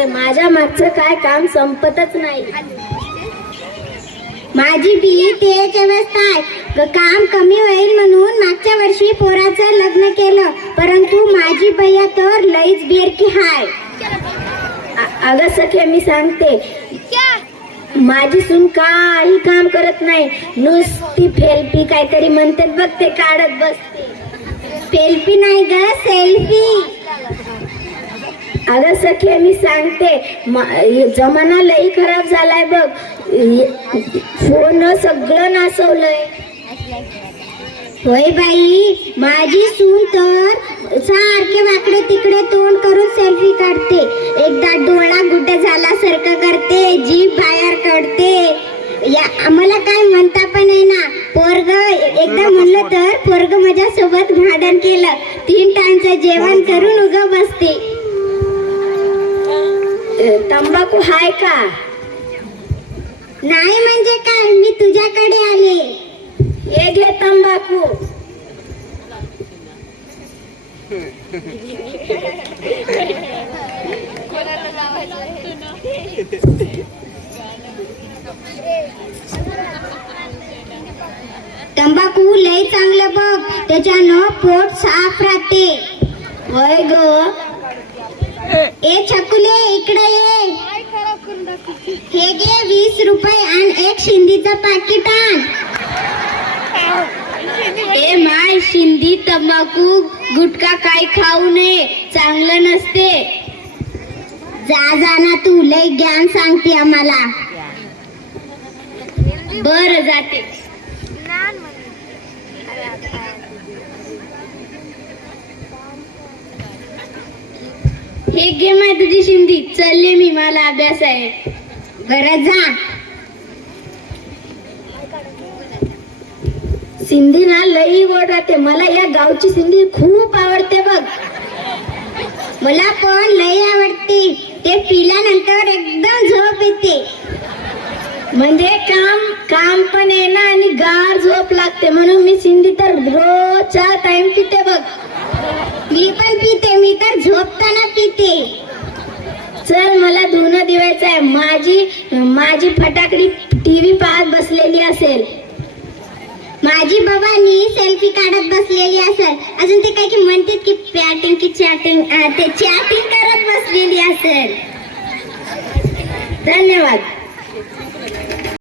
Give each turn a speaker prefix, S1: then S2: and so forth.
S1: करते माझ्या मागचं काय काम संपतच नाही.
S2: माझी बी तेच अवस्था आहे काम कमी होईल म्हणून मागच्या वर्षी पोराचं लग्न केलं. परंतु माझी बया तर लईच बेरकी हाय.
S1: अगं सखे मी सांगते. माझी सून काही काम करत नाही. नुसती फेलपी काहीतरी म्हणतात बघ ते काढत बसते.
S2: फेलपी नाही ग
S1: अगं सखे मी सांगते. जमाना लई खराब झालाय बघ. फोन सगळं नासवलंय.
S2: होय बाई माझी सून तर सारखे वाकडे तिकडे तोंड करून सेल्फी काढते. एकदा डोळा गुड्डा झाल्यासारखं करते जीभ बाहेर काढते. या आम्हाला काय म्हणतात एकदा म्हणलं तर पोरग माझ्या सोबत भांडण केलं. तीन टाइमचं जेवण करून उगा बसते.
S1: तंबाखू हाय का?
S2: नाही म्हणजे काय? मी तुझ्याकडे आले.
S1: हे घे तंबाखू.
S2: तंबाखू लय चांगलं बघ त्याच्यानं पोट साफ राहते.
S1: होय ग.
S2: ए छकुले इकडे ये. हे घे वीस रुपये आणि एक शिंदीचं पाकिट आण.
S1: ए माय शिंदी तंबाखू गुटखा काय खाऊ नये चांगलं नसते.
S2: जा जा ना तू लय ज्ञान सांगते आम्हाला.
S1: बर जाते. हे घे माय तुझी शिंदी. चलले मी मला अभ्यास आहे.
S2: बरं जा.
S1: सिंधी ना लई गोड राहते. मला या गावची सिंधी खूप आवडते बघ.
S2: मला पण लई आवडते. ते पिल्यानंतर एकदम झोप येते.
S1: म्हणजे काम काम पण आहे ना आणि गार झोप लागते. म्हणून मी सिंधी तर रोज चार टाइम पिते बघ.
S2: मी पण पिते मी तर झोपताना पिते.
S1: चल मला धुणं दिवायचं आहे. माझी माझी फटाकडी टीव्ही पाहत बसलेली असेल.
S2: माझी बाबानी सेल्फी काढत बसलेली असेल. अजून ते काही की म्हणतात की पॅटिंग की चॅटिंग ते चॅटिंग करत बसलेली असेल.
S1: धन्यवाद.